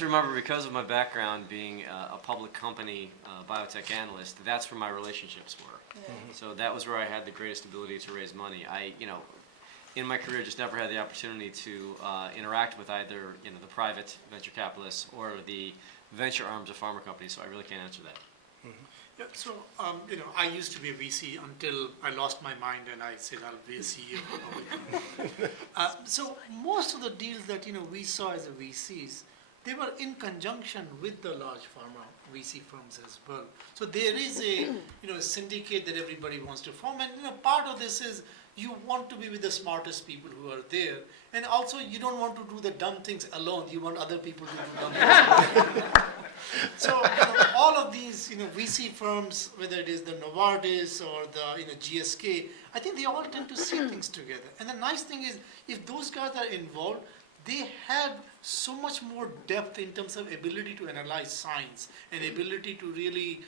to remember, because of my background being a public company biotech analyst, that's where my relationships were. Yeah. So that was where I had the greatest ability to raise money. In my career, just never had the opportunity to interact with either, the private venture capitalists or the venture arms of pharma companies, so I really can't answer that. Yeah, so, I used to be a VC until I lost my mind and I said I'll be a CEO. So most of the deals that, we saw as a VCs, they were in conjunction with the large pharma VC firms as well. So there is a, syndicate that everybody wants to form, and, part of this is you want to be with the smartest people who are there, and also you don't want to do the dumb things alone. You want other people to do dumb things. So all of these, VC firms, whether it is the Novartis or the GSK, I think they all tend to see things together. And the nice thing is, if those guys are involved, they have so much more depth in terms of ability to analyze science and ability to really,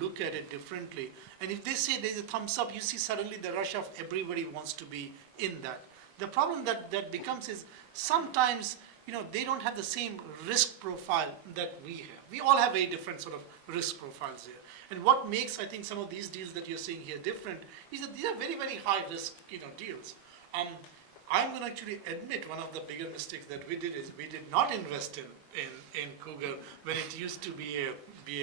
look at it differently. And if they say there's a thumbs up, you see suddenly the rush of everybody wants to be in that. The problem that becomes is sometimes, they don't have the same risk profile that we have. We all have very different sort of risk profiles here. And what makes, I think, some of these deals that you're seeing here different is that these are very, very high risk, deals. I'm going to actually admit one of the bigger mistakes that we did is we did not invest in Cougar when it used to be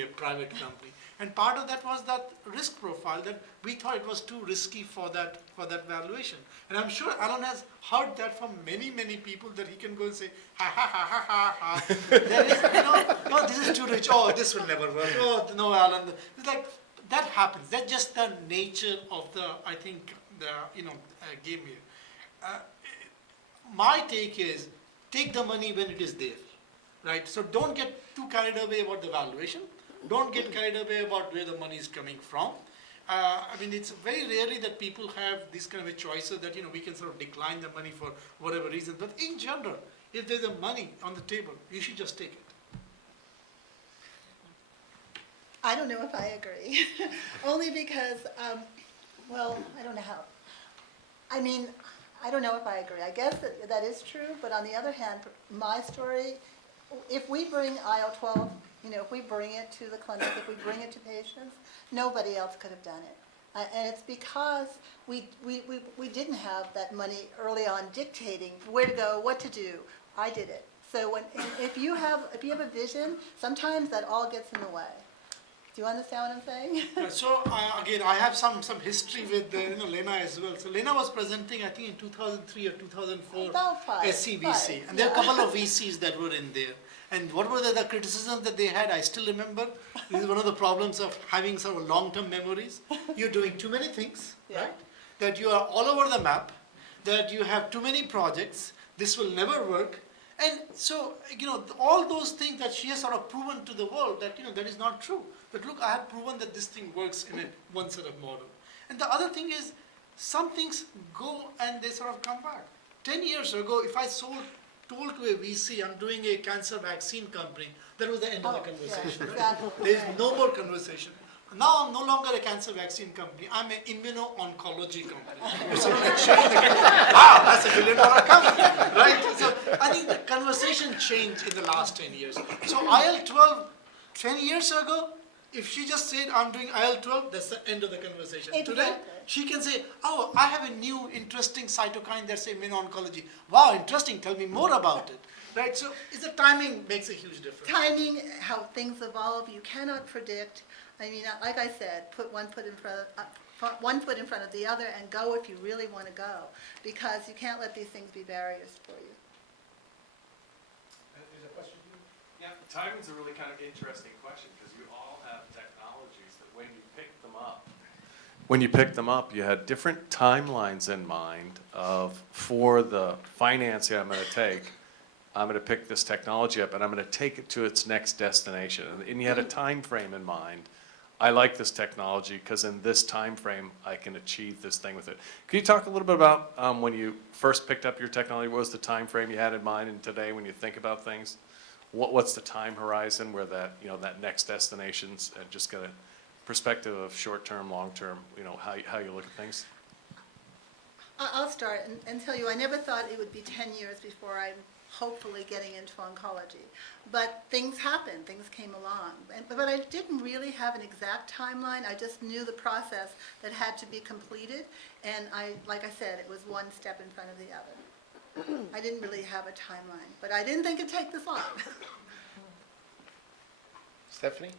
a private company. And part of that was that risk profile that we thought it was too risky for that valuation. And I'm sure Alan has heard that from many, many people that he can go and say, ha, ha, ha, ha, ha, ha. There is, no, this is too rich. Oh, this will never work. Oh, no, Alan. It's like, that happens. That's just the nature of the game here. My take is, take the money when it is there, right? So don't get too carried away about the valuation. Don't get carried away about where the money is coming from. It's very rarely that people have these kind of choices that, we can sort of decline the money for whatever reason. But in general, if there's a money on the table, you should just take it. I don't know if I agree. Only because, I don't know how. I don't know if I agree. I guess that is true, but on the other hand, my story, if we bring IL-12, if we bring it to the clinic, if we bring it to patients, nobody else could have done it. And it's because we didn't have that money early on dictating where to go, what to do. I did it. So if you have a vision, sometimes that all gets in the way. Do you understand what I'm saying? So again, I have some history with Lena as well. So Lena was presenting, I think, in 2003 or 2004 About five. SCVC, and there are a couple of VCs that were in there. And what were the criticisms that they had? I still remember. This is one of the problems of having sort of long-term memories. You're doing too many things, right? That you are all over the map. That you have too many projects. This will never work. And so, all those things that she has sort of proven to the world that, that is not true. But look, I have proven that this thing works in one set of model. And the other thing is, some things go and they sort of come back. 10 years ago, if I told to a VC, I'm doing a cancer vaccine company, that was the end of the conversation. Yeah, exactly. There is no more conversation. Now I'm no longer a cancer vaccine company. I'm an immuno-oncology company. You're sort of like sharing the wow, that's $1 billion company, right? So I think the conversation changed in the last 10 years. So IL-12, 10 years ago, if she just said, I'm doing IL-12, that's the end of the conversation. Exactly. Today, she can say, oh, I have a new interesting cytokine that's immuno-oncology. Wow, interesting, tell me more about it. Right, so the timing makes a huge difference. Timing, how things evolve, you cannot predict. Like I said, put one foot in front of the other and go if you really want to go, because you can't let these things be barriers for you. There's a question here? Yeah, timing's a really kind of interesting question because you all have technologies that when you pick them up, you had different timelines in mind for the financing I'm going to take. I'm going to pick this technology up and I'm going to take it to its next destination. And you had a time frame in mind. I like this technology because in this time frame I can achieve this thing with it. Can you talk a little bit about when you first picked up your technology? What was the time frame you had in mind, and today when you think about things, what's the time horizon where that that next destination's just got a perspective of short term, long term, how you look at things? I'll start and tell you, I never thought it would be 10 years before I hopefully getting into oncology. But things happened, things came along. But I didn't really have an exact timeline. I just knew the process that had to be completed. And like I said, it was one step in front of the other. I didn't really have a timeline, but I didn't think it'd take this long. Stephanie?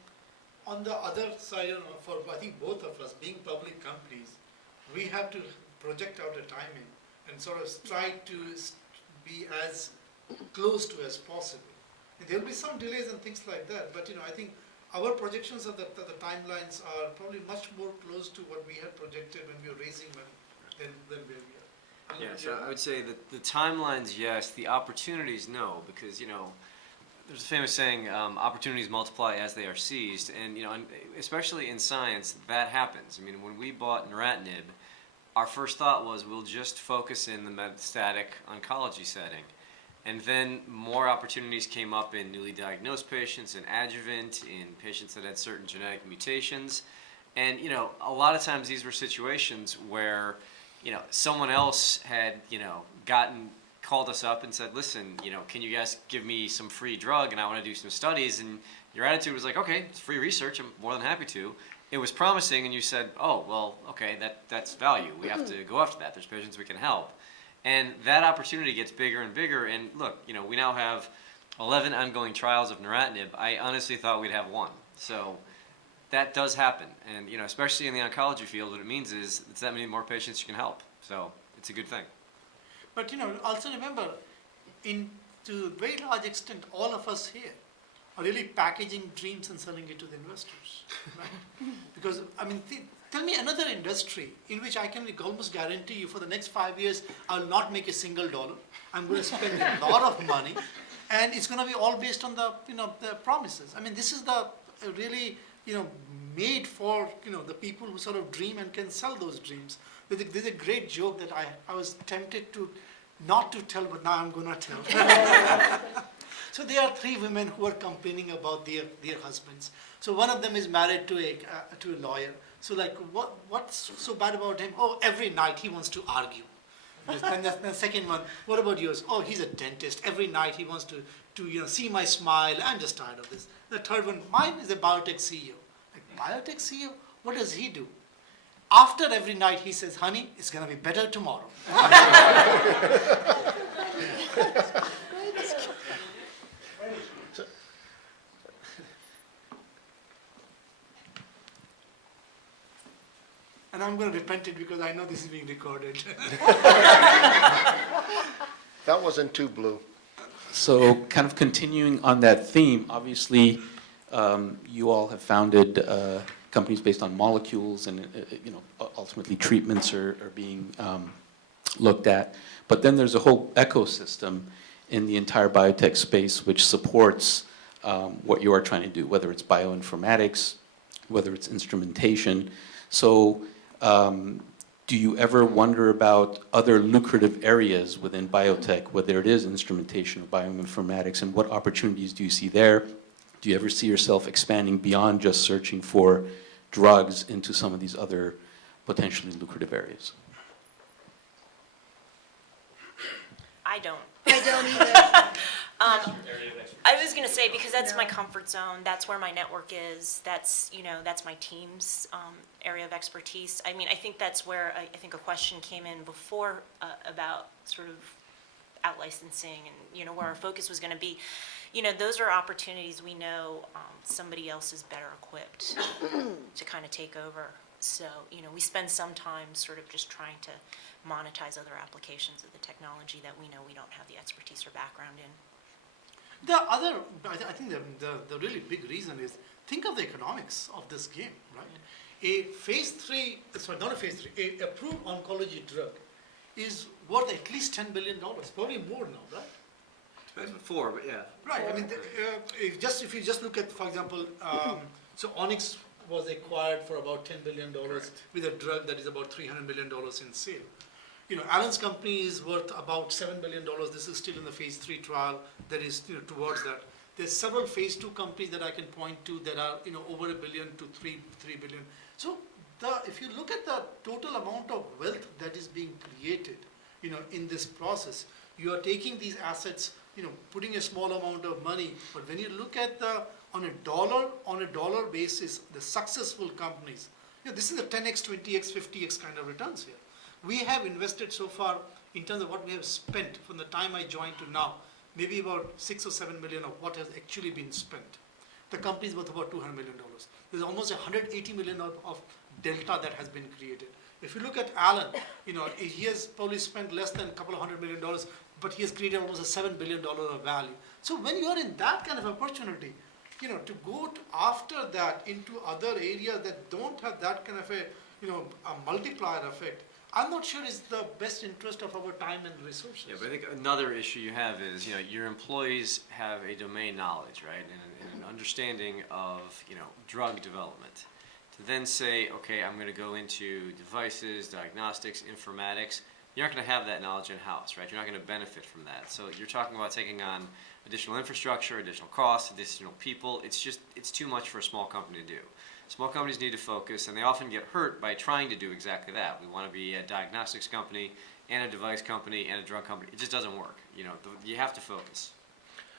On the other side, for I think both of us, being public companies, we have to project out a timing and sort of try to be as close to as possible. And there'll be some delays and things like that, but I think our projections of the timelines are probably much more close to what we had projected when we were raising money than where we are. Yeah, so I would say that the timelines, yes, the opportunities, no, because, there's a famous saying, opportunities multiply as they are seized, and, and especially in science, that happens. I mean, when we bought neratinib, our first thought was we'll just focus in the metastatic oncology setting. And then more opportunities came up in newly diagnosed patients, in adjuvant, in patients that had certain genetic mutations. And, a lot of times these were situations where, someone else had, called us up and said, listen, can you guys give me some free drug and I want to do some studies? And your attitude was like, okay, it's free research, I'm more than happy to. It was promising and you said, oh, well, okay, that's value. We have to go after that. There's patients we can help. And that opportunity gets bigger and bigger. And look, we now have 11 ongoing trials of neratinib. I honestly thought we'd have one. So that does happen. And, especially in the oncology field, what it means is it's that many more patients you can help. So it's a good thing. But also remember, to a very large extent, all of us here are really packaging dreams and selling it to the investors, right? Because tell me another industry in which I can almost guarantee you for the next 5 years I will not make a single dollar. I'm going to spend a lot of money, and it's going to be all based on the the promises. This is the really made for the people who sort of dream and can sell those dreams. There's a great joke that I was tempted to not to tell, but now I'm going to tell. So there are 3 women who are complaining about their husbands. So one of them is married to a lawyer. So like, what's so bad about him? Oh, every night he wants to argue. And the second one, what about yours? Oh, he's a dentist. Every night he wants to see my smile. I'm just tired of this. The third one, mine is a biotech CEO. Like, biotech CEO? What does he do? After every night he says, honey, it's going to be better tomorrow. And I'm going to repent it because I know this is being recorded. That wasn't too blue. So kind of continuing on that theme, obviously you all have founded companies based on molecules and ultimately treatments are being looked at. But then there's a whole ecosystem in the entire biotech space which supports what you are trying to do, whether it's bioinformatics, whether it's instrumentation. So do you ever wonder about other lucrative areas within biotech, whether it is instrumentation or bioinformatics, and what opportunities do you see there? Do you ever see yourself expanding beyond just searching for drugs into some of these other potentially lucrative areas? I don't. I don't either. I was going to say, because that's my comfort zone, that's where my network is, that's my team's area of expertise. I think that's where I think a question came in before about sort of out licensing and, where our focus was going to be. Those are opportunities we know somebody else is better equipped to kind of take over. So, we spend some time sort of just trying to monetize other applications of the technology that we know we don't have the expertise or background in. I think the really big reason is, think of the economics of this game, right? A approved oncology drug is worth at least $10 billion, probably more now, right? Depends before, but yeah. Right. If you just look at, for example, so Onyx was acquired for about $10 billion with a drug that is about $300 million in sale. Alan's company is worth about $7 billion. This is still in the phase 3 trial that is towards that. There's several phase 2 companies that I can point to that are over $1 billion to $3 billion. So if you look at the total amount of wealth that is being created, in this process, you are taking these assets putting a small amount of money. But when you look at on a dollar basis, the successful companies, this is the 10x, 20x, 50x kind of returns here. We have invested so far in terms of what we have spent from the time I joined to now, maybe about 6 or 7 million of what has actually been spent. The company is worth about $200 million. There's almost 180 million of delta that has been created. If you look at Alan, he has probably spent less than a couple of $100 million, but he has created almost a $7 billion of value. So when you're in that kind of opportunity, to go after that into other areas that don't have that kind of a multiplier effect, I'm not sure is the best interest of our time and resources. Yeah, but I think another issue you have is, your employees have a domain knowledge, right, and an understanding of, drug development. To then say, okay, I'm going to go into devices, diagnostics, informatics, you're not going to have that knowledge in-house, right? You're not going to benefit from that. So you're talking about taking on additional infrastructure, additional costs, additional people. It's too much for a small company to do. Small companies need to focus, and they often get hurt by trying to do exactly that. We want to be a diagnostics company and a device company and a drug company. It just doesn't work. You have to focus.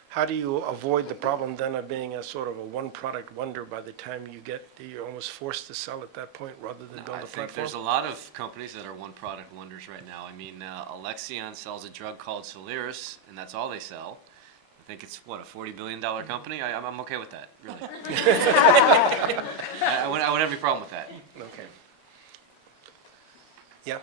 How do you avoid the problem then of being a sort of a one-product wonder by the time you're almost forced to sell at that point rather than build a I think platform? there's a lot of companies that are one-product wonders right now. I mean, Alexion sells a drug called Soliris, and that's all they sell. I think it's, a $40 billion company? I'm okay with that, really. I wouldn't have any problem with that. Okay. Yeah.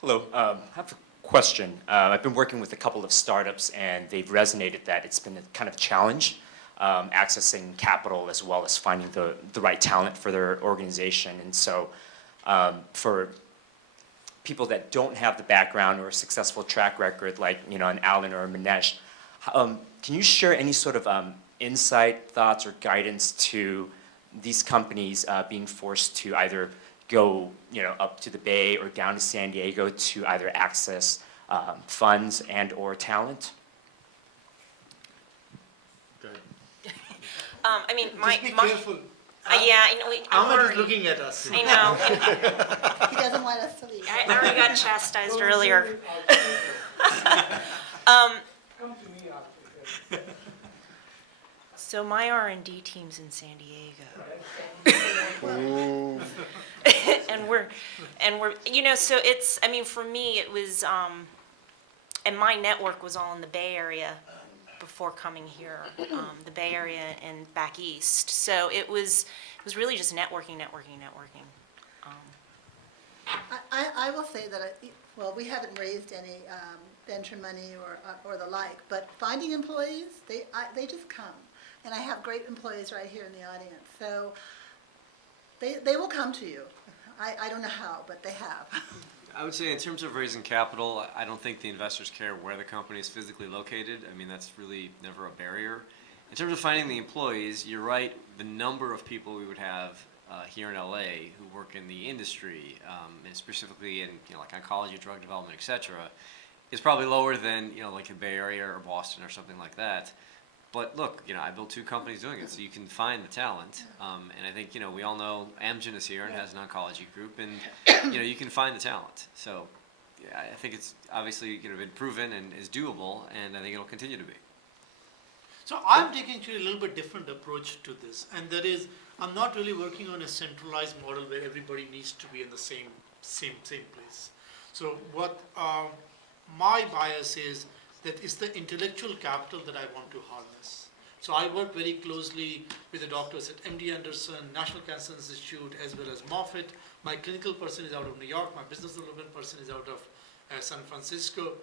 Hello, I have a question. I've been working with a couple of startups and they've resonated that it's been a kind of challenge accessing capital as well as finding the right talent for their organization. And so for people that don't have the background or a successful track record like an Alan or a Manish, can you share any sort of insight, thoughts, or guidance to these companies being forced to either go up to the Bay or down to San Diego to either access funds and or talent? Go ahead. I mean, Just be careful. yeah, I know. Ahmed is looking at us. I know. He doesn't want us to leave. I already got chastised earlier. Come to me after. So my R&D team's in San Diego. and we're, so it's, I mean, for me, it was, and my network was all in the Bay Area before coming here, the Bay Area and back east. So it was really just networking. I will say that, we haven't raised any venture money or the like, but finding employees, they just come. And I have great employees right here in the audience. So they will come to you. I don't know how, but they have. I would say in terms of raising capital, I don't think the investors care where the company is physically located. I mean, that's really never a barrier. In terms of finding the employees, you're right, the number of people we would have here in LA who work in the industry, and specifically in like oncology, drug development, et cetera, is probably lower than like the Bay Area or Boston or something like that. But look, I built 2 companies doing it, so you can find the talent. And I think, we all know Amgen is here and has an oncology group, and, you can find the talent. So yeah, I think it's obviously, been proven and is doable, and I think it'll continue to be. So I'm taking actually a little bit different approach to this, and that is, I'm not really working on a centralized model where everybody needs to be in the same place. So what my bias is, that is the intellectual capital that I want to harness. So I work very closely with the doctors at MD Anderson, National Cancer Institute, as well as Moffitt. My clinical person is out of New York. My business development person is out of San Francisco.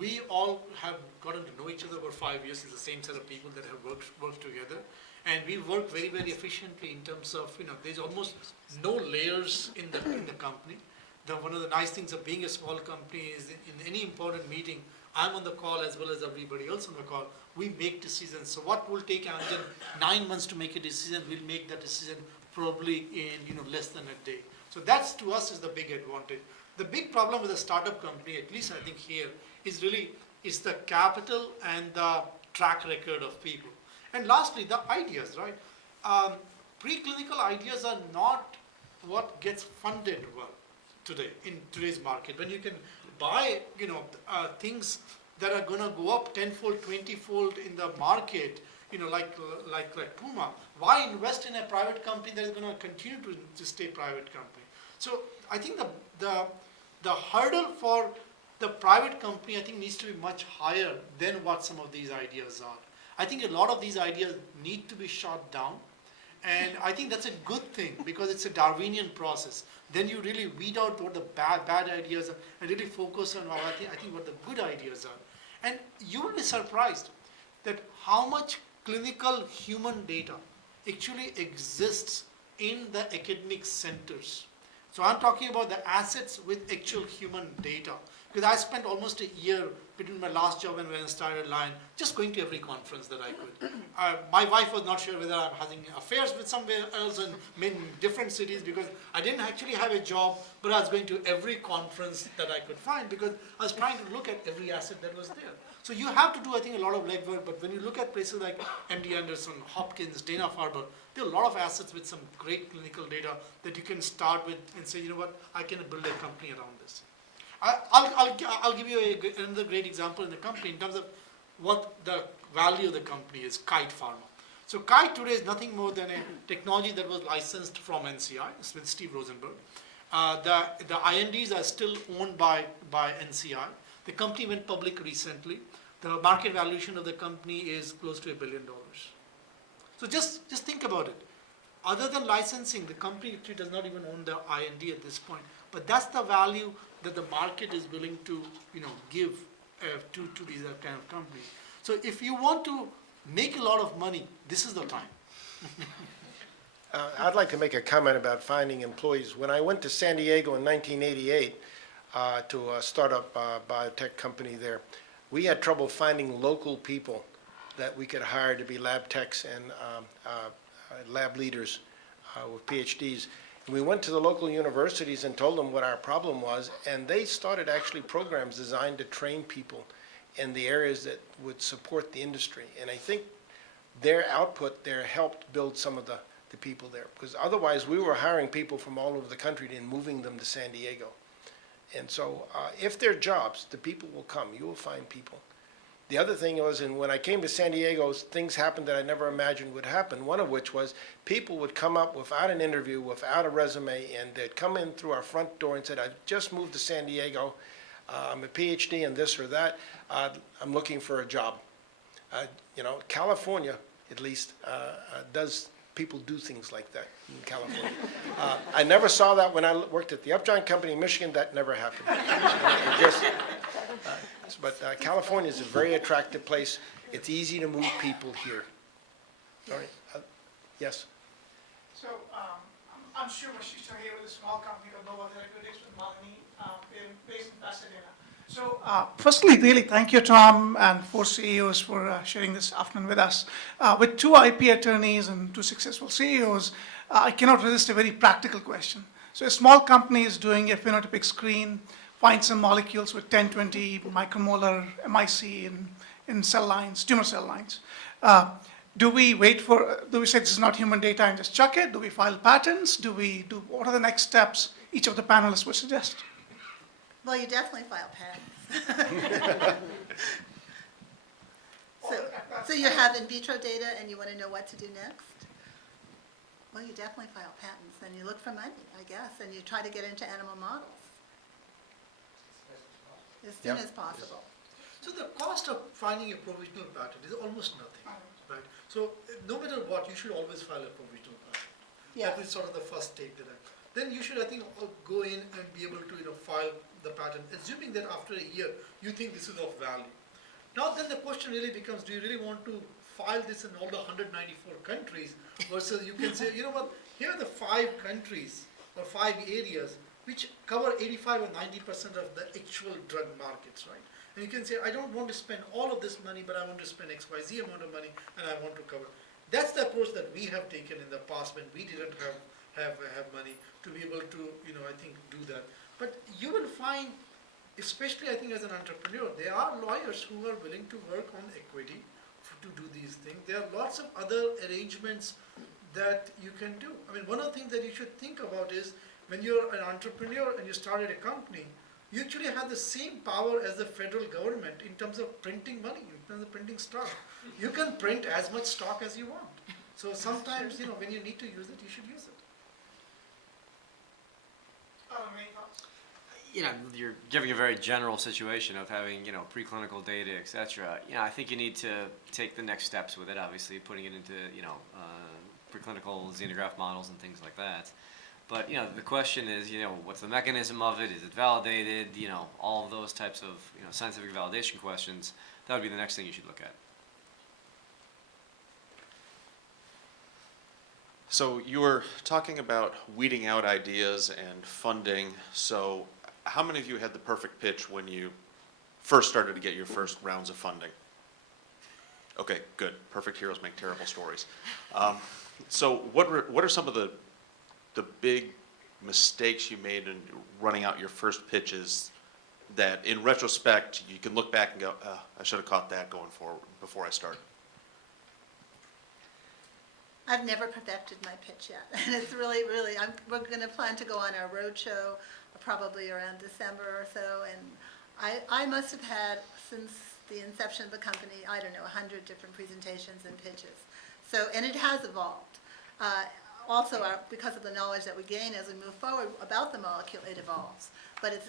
We all have gotten to know each other over 5 years. It's the same set of people that have worked together. And we work very, very efficiently in terms of, there's almost no layers in the company. One of the nice things of being a small company is in any important meeting, I'm on the call as well as everybody else on the call. We make decisions. So what will take Amgen 9 months to make a decision, we'll make that decision probably in less than a day. So that's, to us, is the big advantage. The big problem with a startup company, at least I think here, is the capital and the track record of people. And lastly, the ideas, right? Preclinical ideas are not what gets funded well today in today's market. When you can buy, things that are gonna go up 10-fold, 20-fold in the market, like Puma, why invest in a private company that is gonna continue to stay private company? So I think the hurdle for the private company, I think, needs to be much higher than what some of these ideas are. I think a lot of these ideas need to be shot down, and I think that's a good thing because it's a Darwinian process. Then you really weed out what the bad ideas are and really focus on I think what the good ideas are. And you will be surprised that how much clinical human data actually exists in the academic centers. So I'm talking about the assets with actual human data. Because I spent almost a year between my last job and when I started Lion, just going to every conference that I could. My wife was not sure whether I'm having affairs with somewhere else in different cities because I didn't actually have a job, but I was going to every conference that I could find because I was trying to look at every asset that was there. So you have to do, I think, a lot of legwork, but when you look at places like MD Anderson, Hopkins, Dana-Farber, there are a lot of assets with some great clinical data that you can start with and say, you know what, I can build a company around this. I'll give you another great example in the company in terms of what the value of the company is, Kite Pharma. So Kite today is nothing more than a technology that was licensed from NCI, with Steve Rosenberg. The INDs are still owned by NCI. The company went public recently. The market valuation of the company is close to $1 billion. So just think about it. Other than licensing, the company actually does not even own the IND at this point. But that's the value that the market is willing to, give to these kind of companies. So if you want to make a lot of money, this is the time. I'd like to make a comment about finding employees. When I went to San Diego in 1988 to start up a biotech company there, we had trouble finding local people that we could hire to be lab techs and lab leaders with Ph.D.s. And we went to the local universities and told them what our problem was, and they started actually programs designed to train people in the areas that would support the industry. And I think their output there helped build some of the people there, because otherwise we were hiring people from all over the country and moving them to San Diego. And so if there are jobs, the people will come. You will find people. The other thing was, and when I came to San Diego, things happened that I never imagined would happen, one of which was people would come up without an interview, without a resume, and they'd come in through our front door and said, I've just moved to San Diego. I'm a PhD in this or that. I'm looking for a job. California, at least, people do things like that in California. I never saw that when I worked at the Upjohn Company in Michigan. That never happened. But California is a very attractive place. It's easy to move people here. All right. Yes? So I'm sure Hsieh here with a small company called Lobl Therapeutics with Malini, based in Pasadena. So firstly, really thank you, Tom, and 4 CEOs for sharing this afternoon with us. With 2 IP attorneys and 2 successful CEOs, I cannot resist a very practical question. So a small company is doing a phenotypic screen, find some molecules with 10, 20 micromolar MIC in cell lines, tumor cell lines. Do we say this is not human data and just chuck it? Do we file patents? What are the next steps each of the panelists would suggest? Well, you definitely file patents. So you have in vitro data and you want to know what to do next? Well, you definitely file patents, and you look for money, I guess, and you try to get into animal models as soon as possible. So the cost of finding a provisional patent is almost nothing, right? So no matter what, you should always file a provisional patent. Yeah. That is sort of the first take that then you should, I think, go in and be able to, file the patent, assuming that after a year, you think this is of value. Now then the question really becomes, do you really want to file this in all the 194 countries versus you can say, you know what, here are the 5 countries or 5 areas which cover 85 or 90% of the actual drug markets, right? And you can say, I don't want to spend all of this money, but I want to spend XYZ amount of money and I want to cover. That's the approach that we have taken in the past when we didn't have money to be able to, I think, do that. But you will find, especially I think as an entrepreneur, there are lawyers who are willing to work on equity to do these things. There are lots of other arrangements that you can do. I mean, one of the things that you should think about is when you're an entrepreneur and you started a company, you actually have the same power as the federal government in terms of printing money, in terms of printing stock. You can print as much stock as you want. So sometimes, when you need to use it, you should use it. Any thoughts? You're giving a very general situation of having, preclinical data, et cetera. I think you need to take the next steps with it, obviously, putting it into, preclinical xenograph models and things like that. But, the question is, what's the mechanism of it? Is it validated? All of those types of, scientific validation questions, that would be the next thing you should look at. So you were talking about weeding out ideas and funding. So how many of you had the perfect pitch when you first started to get your first rounds of funding? Okay, good. Perfect heroes make terrible stories. So what are some of the big mistakes you made in running out your first pitches that in retrospect you can look back and go, I should have caught that going forward before I started? I've never perfected my pitch yet, and it's really, we're going to plan to go on our roadshow probably around December or so, and I must have had, since the inception of the company, 100 different presentations and pitches. So, and it has evolved. Also, because of the knowledge that we gain as we move forward about the molecule, it evolves. But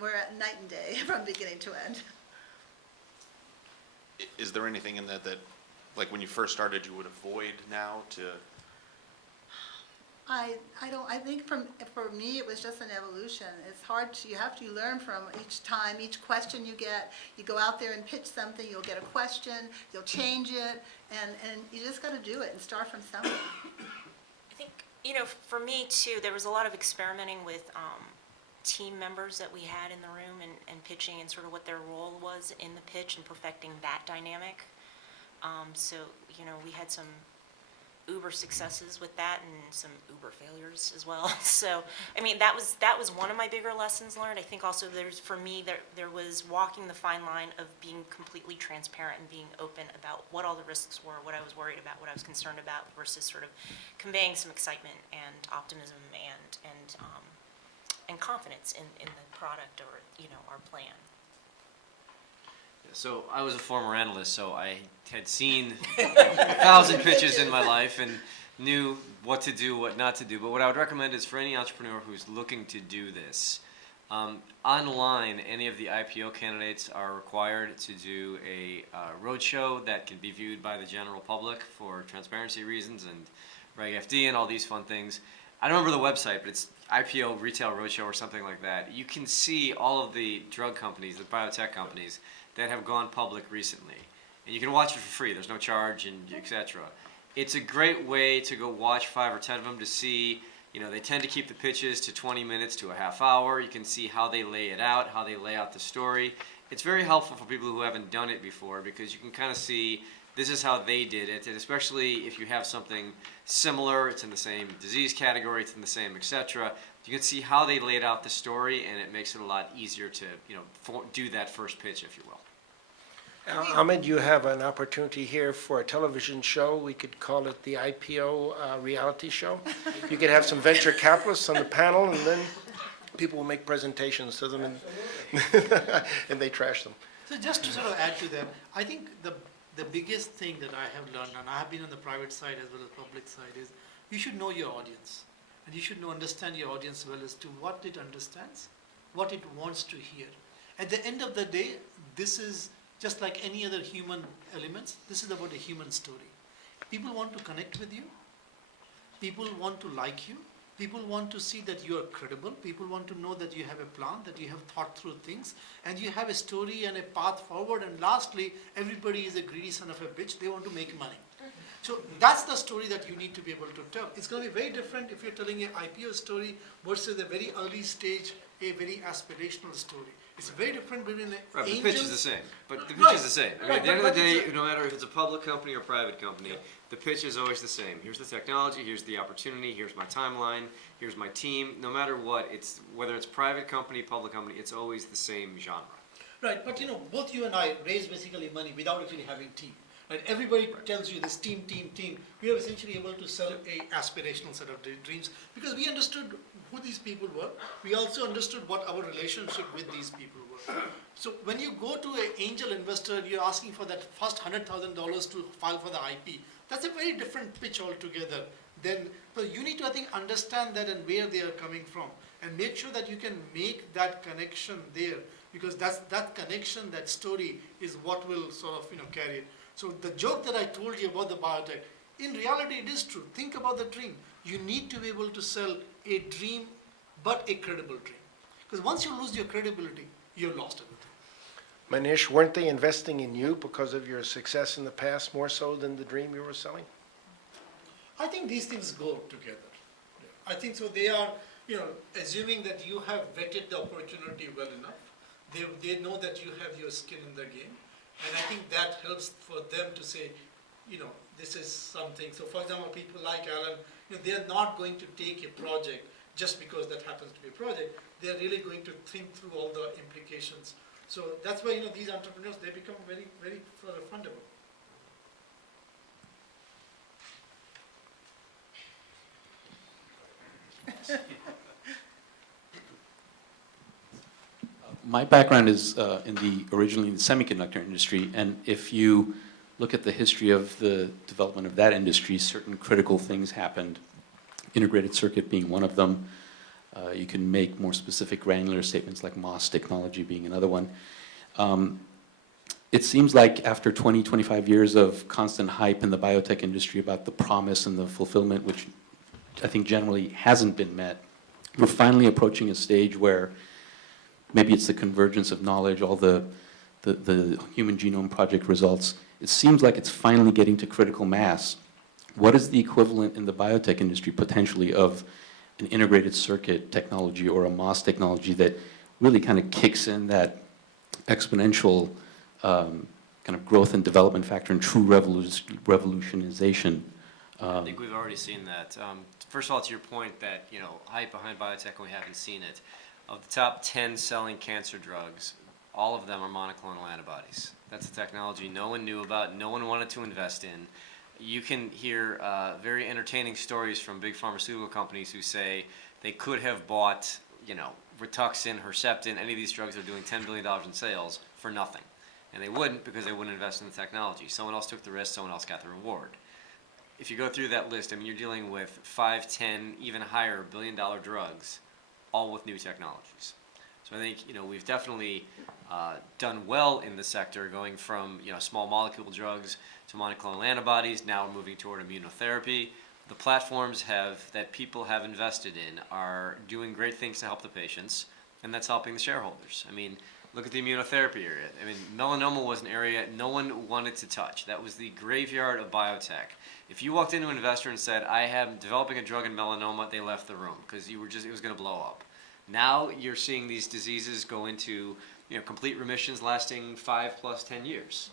we're at night and day from beginning to end. Is there anything in that like when you first started, you would avoid now to? I think for me, it was just an evolution. It's hard you learn from each time, each question you get. You go out there and pitch something, you'll get a question, you'll change it, and you just got to do it and start from somewhere. I think, for me too, there was a lot of experimenting with team members that we had in the room and pitching and sort of what their role was in the pitch and perfecting that dynamic. So, we had some uber successes with that and some uber failures as well. So, that was one of my bigger lessons learned. I think also for me, there was walking the fine line of being completely transparent and being open about what all the risks were, what I was worried about, what I was concerned about, versus sort of conveying some excitement and optimism and confidence in the product or, our plan. So I was a former analyst, so I had seen 1,000 pitches in my life and knew what to do, what not to do. But what I would recommend is for any entrepreneur who's looking to do this, online, any of the IPO candidates are required to do a roadshow that can be viewed by the general public for transparency reasons and Reg FD and all these fun things. I don't remember the website, but it's IPO Retail Roadshow or something like that. You can see all of the drug companies, the biotech companies, that have gone public recently. And you can watch it for free. There's no charge and et cetera. It's a great way to go watch 5 or 10 of them to see, they tend to keep the pitches to 20 minutes to a half hour. You can see how they lay it out, how they lay out the story. It's very helpful for people who haven't done it before because you can kind of see this is how they did it. And especially if you have something similar, it's in the same disease category, it's in the same et cetera. You can see how they laid out the story and it makes it a lot easier to, do that first pitch, if you will. Ahmed, you have an opportunity here for a television show. We could call it the IPO reality show. You could have some venture capitalists on the panel, and then people will make presentations to them, and they trash them. So just to sort of add to that, I think the biggest thing that I have learned, and I have been on the private side as well as public side, is you should know your audience. And you should understand your audience well as to what it understands, what it wants to hear. At the end of the day, this is just like any other human elements, this is about a human story. People want to connect with you. People want to like you. People want to see that you are credible. People want to know that you have a plan, that you have thought through things, and you have a story and a path forward. And lastly, everybody is a greedy son of a bitch. They want to make money. So that's the story that you need to be able to tell. It's going to be very different if you're telling an IPO story versus a very early stage, a very aspirational story. It's very different between the Right, but the angel. pitch is the same. But the pitch Right. is the same. I mean, Right, at the end of the but day, it's no matter if it's a public company or private company, the pitch is always the same. Here's the technology, here's the opportunity, here's my timeline, here's my team. No matter what, it's whether it's private company, public company, it's always the same genre. Right, but both you and I raise basically money without actually having team. Right, everybody tells you this team. We are essentially able to sell a aspirational set of dreams because we understood who these people were. We also understood what our relationship with these people were. So when you go to an angel investor, you're asking for that first $100,000 to file for the IP. That's a very different pitch altogether. Then, so you need to, I think, understand that and where they are coming from, and make sure that you can make that connection there, because that connection, that story is what will sort of, carry it. So the joke that I told you about the biotech, in reality, it is true. Think about the dream. You need to be able to sell a dream, but a credible dream. Because once you lose your credibility, you've lost everything. Manish, weren't they investing in you because of your success in the past more so than the dream you were selling? I think these things go together. I think so. They are, assuming that you have vetted the opportunity well enough. They know that you have your skin in the game. And I think that helps for them to say, this is something. So for example, people like Alan, they are not going to take a project just because that happens to be a project. They are really going to think through all the implications. So that's why, these entrepreneurs, they become very, very fundable. My background is originally in the semiconductor industry, and if you look at the history of the development of that industry, certain critical things happened, integrated circuit being one of them. You can make more specific granular statements like MOS technology being another one. It seems like after 20, 25 years of constant hype in the biotech industry about the promise and the fulfillment, which I think generally hasn't been met, we're finally approaching a stage where maybe it's the convergence of knowledge, all the Human Genome Project results. It seems like it's finally getting to critical mass. What is the equivalent in the biotech industry potentially of an integrated circuit technology or a MOS technology that really kind of kicks in that exponential kind of growth and development factor and true revolutionization? I think we've already seen that. First of all, to your point that, hype behind biotech and we haven't seen it. Of the top 10 selling cancer drugs, all of them are monoclonal antibodies. That's a technology no one knew about, no one wanted to invest in. You can hear very entertaining stories from big pharmaceutical companies who say they could have bought, Rituxan, Herceptin, any of these drugs that are doing $10 billion in sales for nothing. And they wouldn't because they wouldn't invest in the technology. Someone else took the risk, someone else got the reward. If you go through that list, you're dealing with 5, 10, even higher billion-dollar drugs, all with new technologies. So I think, we've definitely done well in the sector, going from, small molecule drugs to monoclonal antibodies. Now we're moving toward immunotherapy. The platforms that people have invested in are doing great things to help the patients, and that's helping the shareholders. Look at the immunotherapy area. Melanoma was an area no one wanted to touch. That was the graveyard of biotech. If you walked into an investor and said, I am developing a drug in melanoma, they left the room because it was going to blow up. Now you're seeing these diseases go into complete remissions lasting 5 plus 10 years.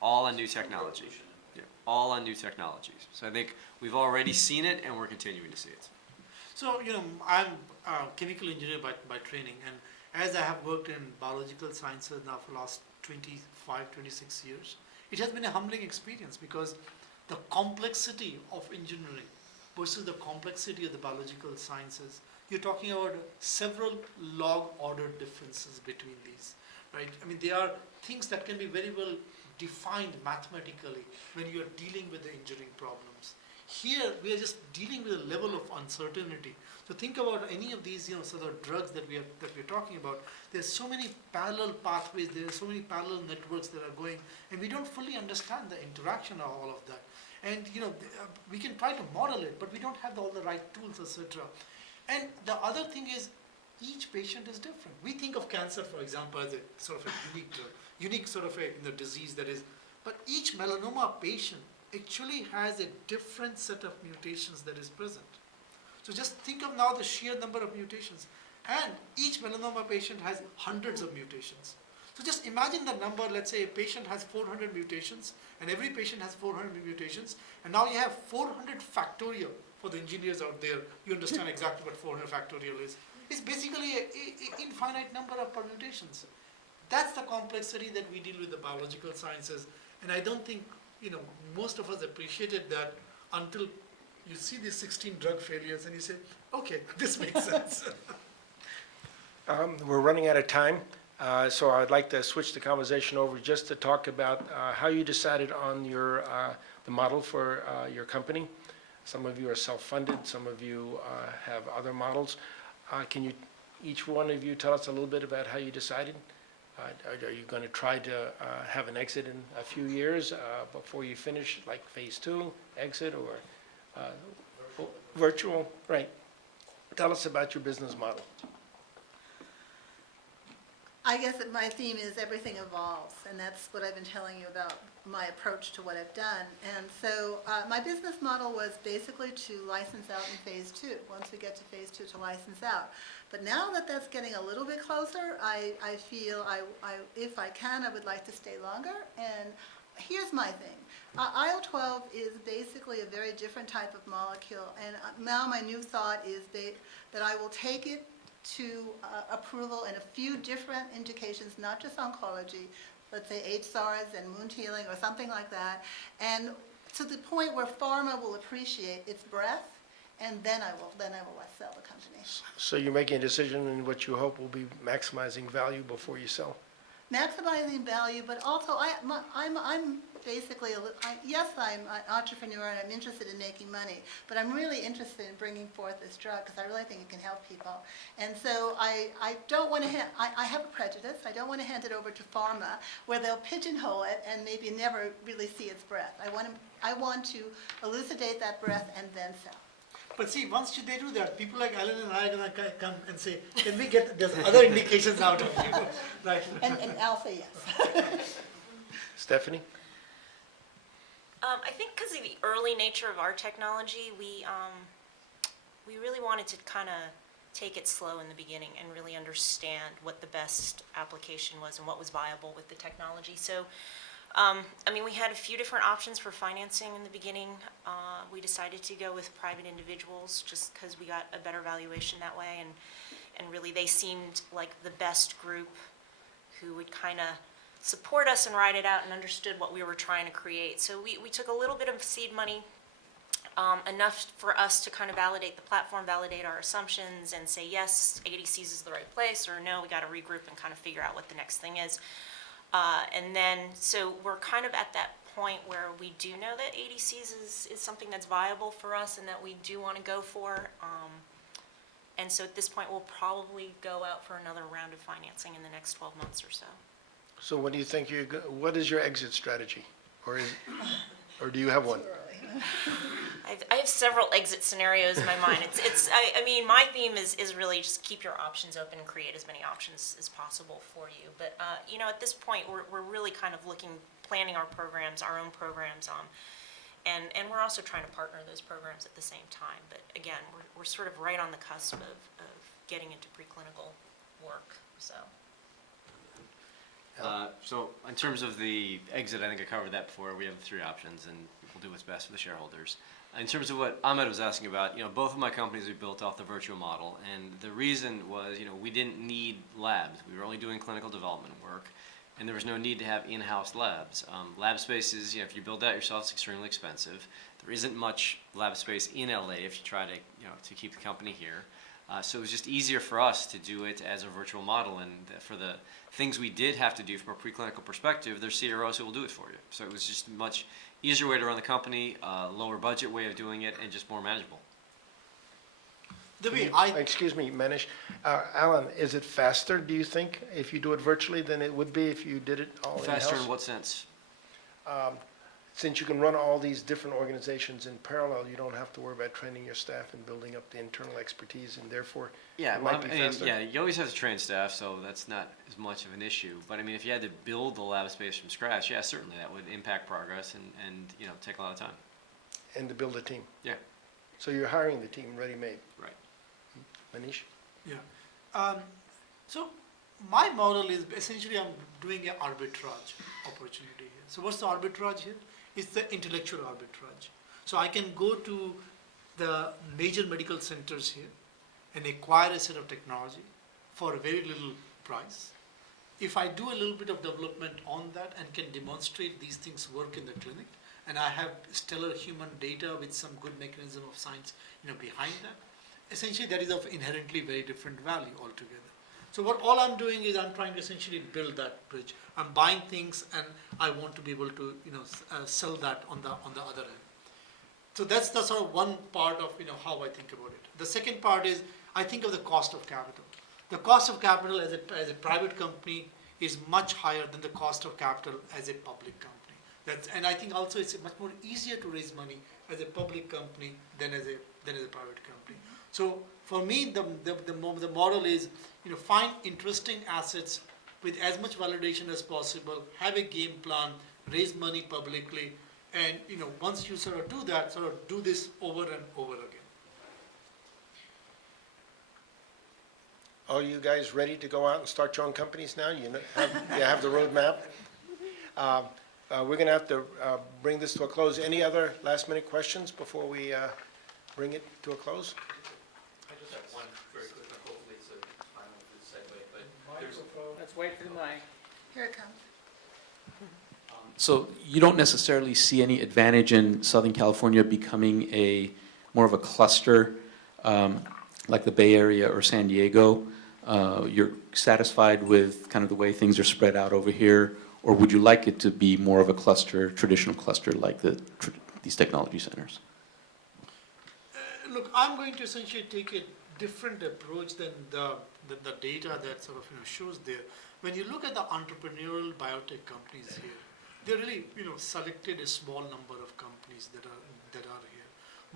All on new technology. Yeah, all on new technologies. So I think we've already seen it and we're continuing to see it. So, I'm a chemical engineer by training, and as I have worked in biological sciences now for the last 25, 26 years, it has been a humbling experience because the complexity of engineering versus the complexity of the biological sciences, you're talking about several log order differences between these, right? They are things that can be very well defined mathematically when you're dealing with the engineering problems. Here, we are just dealing with a level of uncertainty. So think about any of these, sort of drugs that we're talking about. There's so many parallel pathways, there's so many parallel networks that are going, and we don't fully understand the interaction of all of that. And we can try to model it, but we don't have all the right tools, etc. And the other thing is, each patient is different. We think of cancer, for example, as a sort of a unique sort of a disease that is, but each melanoma patient actually has a different set of mutations that is present. So just think of now the sheer number of mutations. And each melanoma patient has hundreds of mutations. So just imagine the number, let's say a patient has 400 mutations, and every patient has 400 mutations, and now you have 400 factorial. For the engineers out there, you understand exactly what 400 factorial is. It's basically an infinite number of permutations. That's the complexity that we deal with the biological sciences, and I don't think most of us appreciated that until you see these 16 drug failures and you say, okay, this makes sense. We're running out of time, so I'd like to switch the conversation over just to talk about how you decided on the model for your company. Some of you are self-funded, some of you have other models. Can you, each one of you, tell us a little bit about how you decided? Are you going to try to have an exit in a few years before you finish, like phase 2, exit, or virtual? Right. Tell us about your business model. I guess that my theme is everything evolves, and that's what I've been telling you about my approach to what I've done. And so my business model was basically to license out in phase 2, once we get to phase 2 to license out. But now that that's getting a little bit closer, I feel if I can, I would like to stay longer. And here's my thing. IL-12 is basically a very different type of molecule, and now my new thought is that I will take it to approval in a few different indications, not just oncology, let's say HSARs and wound healing or something like that, and to the point where pharma will appreciate its breadth, and then I will sell the company. So you're making a decision in what you hope will be maximizing value before you sell? Maximizing value, but also I'm basically, yes, I'm an entrepreneur and I'm interested in making money, but I'm really interested in bringing forth this drug because I really think it can help people. And so I don't want to, I have a prejudice. I don't want to hand it over to pharma where they'll pigeonhole it and maybe never really see its breadth. I want to elucidate that breadth and then sell. But see, once they do that, people like Alan and I are going to come and say, can we get, there's other indications out of you, right? And I'll say yes. Stephanie? I think because of the early nature of our technology, we really wanted to kind of take it slow in the beginning and really understand what the best application was and what was viable with the technology. So, I mean, we had a few different options for financing in the beginning. We decided to go with private individuals just because we got a better valuation that way, and really they seemed like the best group who would kind of support us and ride it out and understood what we were trying to create. So we took a little bit of seed money, enough for us to kind of validate the platform, validate our assumptions, and say, yes, ADCs is the right place, or no, we got to regroup and kind of figure out what the next thing is. And then, so we're kind of at that point where we do know that ADCs is something that's viable for us and that we do want to go for. And so at this point, we'll probably go out for another round of financing in the next 12 months or so. So what do you think what is your exit strategy? Or do you have one? I have several exit scenarios in my mind. I mean, my theme is really just keep your options open and create as many options as possible for you. But, you know, at this point, we're really kind of planning our programs, our own programs, and we're also trying to partner those programs at the same time. But again, we're sort of right on the cusp of getting into preclinical work, so. So in terms of the exit, I think I covered that before. We have 3 options, and we'll do what's best for the shareholders. In terms of what Ahmed was asking about, you know, both of my companies we built off the virtual model, and the reason was, you know, we didn't need labs. We were only doing clinical development work, and there was no need to have in-house labs. Lab space is, you know, if you build that yourself, it's extremely expensive. There isn't much lab space in LA if you try to, you know, to keep the company here. So it was just easier for us to do it as a virtual model, and for the things we did have to do from a preclinical perspective, there's CROs who will do it for you. So it was just a much easier way to run the company, lower budget way of doing it, and just more manageable. Excuse me, Manish. Alan, is it faster, do you think, if you do it virtually than it would be if you did it all in-house? Faster in what sense? Since you can run all these different organizations in parallel, you don't have to worry about training your staff and building up the internal expertise, and therefore Yeah, it well, might be I mean, faster. yeah, you always have to train staff, so that's not as much of an issue. But I mean, if you had to build the lab space from scratch, yeah, certainly that would impact progress and you know, take a lot of time. And to build a team. Yeah. So you're hiring the team ready-made. Right. Manish? Yeah. So my model is essentially I'm doing an arbitrage opportunity here. So what's the arbitrage here? It's the intellectual arbitrage. So I can go to the major medical centers here and acquire a set of technology for a very little price. If I do a little bit of development on that and can demonstrate these things work in the clinic, and I have stellar human data with some good mechanism of science, behind that, essentially that is of inherently very different value altogether. So what all I'm doing is I'm trying to essentially build that bridge. I'm buying things and I want to be able to sell that on the other end. So that's the sort of one part of how I think about it. The second part is I think of the cost of capital. The cost of capital as a private company is much higher than the cost of capital as a public company. And I think also it's much more easier to raise money as a public company than as a private company. So for me, the model is find interesting assets with as much validation as possible, have a game plan, raise money publicly, and once you sort of do that, sort of do this over and over again. Are you guys ready to go out and start your own companies now? You have the roadmap? We're going to have to bring this to a close. Any other last-minute questions before we bring it to a close? I just have one very quick one. Hopefully it's a final good segue, but there's... Let's wait for the mic. Here it comes. So you don't necessarily see any advantage in Southern California becoming more of a cluster like the Bay Area or San Diego? You're satisfied with kind of the way things are spread out over here, or would you like it to be more of a cluster, traditional cluster like these technology centers? Look, I'm going to essentially take a different approach than the data that sort of shows there. When you look at the entrepreneurial biotech companies here, they really selected a small number of companies that are here.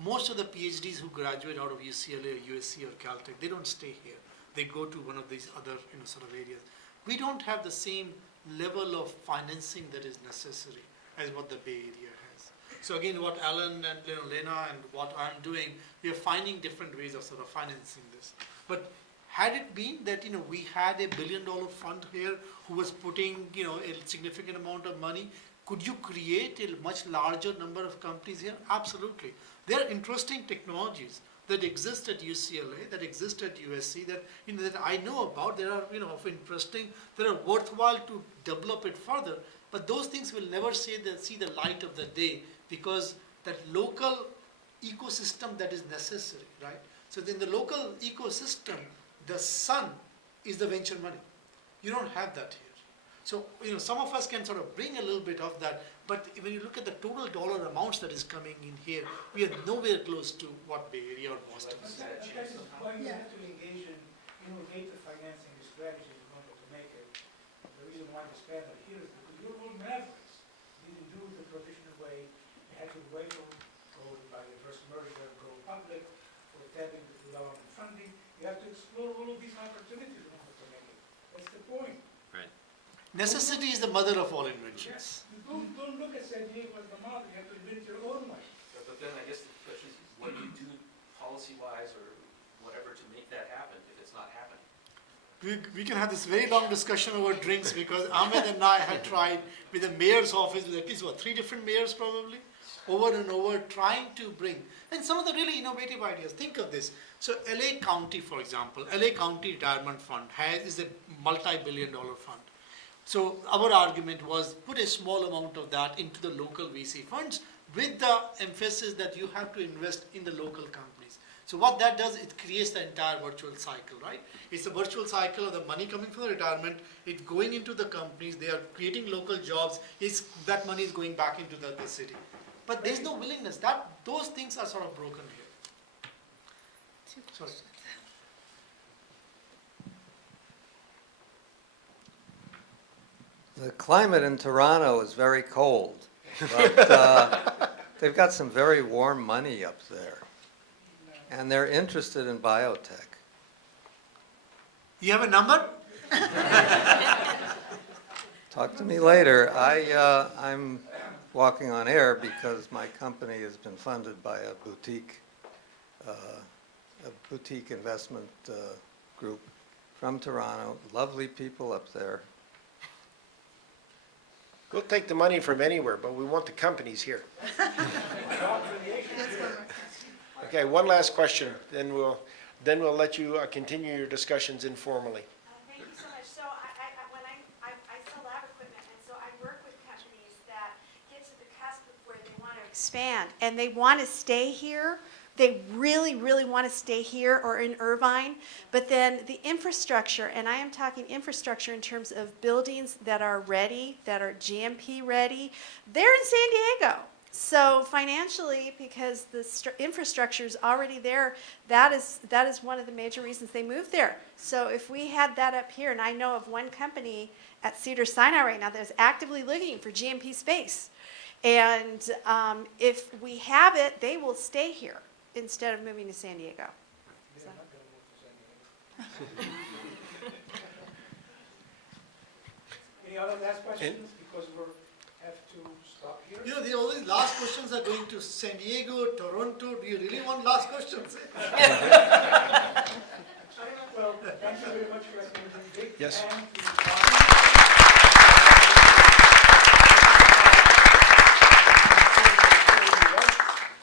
Most of the PhDs who graduate out of UCLA or USC or Caltech, they don't stay here. They go to one of these other sort of areas. We don't have the same level of financing that is necessary as what the Bay Area has. So again, what Alan and Lena and what I'm doing, we are finding different ways of sort of financing this. But had it been that we had a $1 billion fund here who was putting a significant amount of money, could you create a much larger number of companies here? Absolutely. There are interesting technologies that exist at UCLA, that exist at USC, that that I know about. There are of interesting, that are worthwhile to develop it further. But those things will never see the light of the day because that local ecosystem that is necessary, right? So in the local ecosystem, the sun is the venture money. You don't have that here. So some of us can sort of bring a little bit of that, but when you look at the total dollar amounts that is coming in here, we are nowhere close to what Bay Area or Boston is. That is why you have to engage in innovative financing strategies in order to make it. The reason why we spend it here is because you're all mavericks. You didn't do it the traditional way. You had to wait or go by reverse merger, go public, or tapping the government funding. You have to explore all of these opportunities in order to make it. That's the point. Necessity is the mother of all inventions. You don't look at San Diego as the model. You have to invent your own way. But then I guess the question is, what do you do policy-wise or whatever to make that happen if it's not happening? We can have this very long discussion over drinks because Ahmed and I had tried with the mayor's office, with at least 3 different mayors probably, over and over trying to bring, and some of the really innovative ideas. Think of this. So LA County, for example, LA County Retirement Fund is a multi-billion-dollar fund. So our argument was put a small amount of that into the local VC funds with the emphasis that you have to invest in the local companies. So what that does, it creates the entire virtual cycle, right? It's a virtual cycle of the money coming from the retirement, it's going into the companies, they are creating local jobs, that money is going back into the city. But there's no willingness. Those things are sort of broken here. Sorry. The climate in Toronto is very cold, but they've got some very warm money up there, and they're interested in biotech. You have a number? Talk to me later. I'm walking on air because my company has been funded by a boutique investment group from Toronto. Lovely people up there. We'll take the money from anywhere, but we want the companies here. Okay, one last question, then we'll let you continue your discussions informally. Thank you so much. So when I sell lab equipment, and so I work with companies that get to the cusp of where they want expand, and they want to stay here. They really, really want to stay here or in Irvine, but then the infrastructure, and I am talking infrastructure in terms of buildings that are ready, that are GMP ready, they're in San Diego. So financially, because the infrastructure is already there, that is one of the major reasons they moved there. So if we had that up here, and I know of one company at Cedars-Sinai right now that's actively looking for GMP space, and if we have it, they will stay here instead of moving to San Diego. So. Any other last questions? Because we have to stop here. You know, the only last questions are going to San Diego, Toronto. Do you really want last questions? Well, thank you very much for attending. Big Yes. thank you.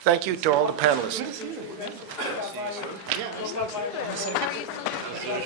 Thank you to all the panelists. How are you